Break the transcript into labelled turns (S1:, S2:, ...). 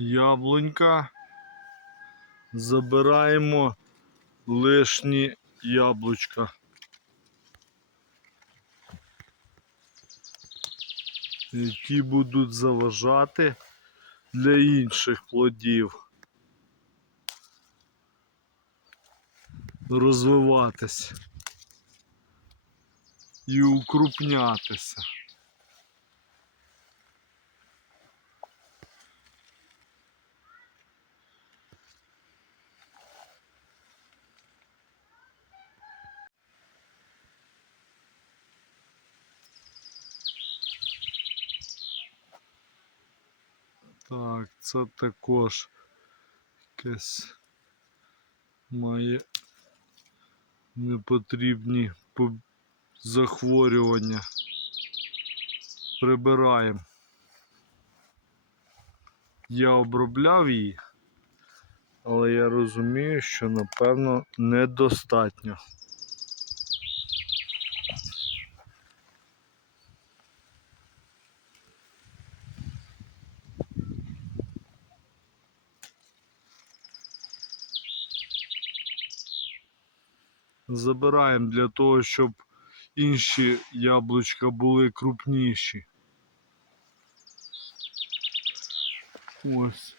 S1: яблунька. Забираємо лишні яблучка. Які будуть заважати для інших плодів. Розвиватися і укрупнятися. Так, це також якесь має непотрібні захворювання. Прибираємо. Я обробляв її, але я розумію, що напевно недостатньо. Забираємо для того, щоб інші яблучка були крупніші. Ось.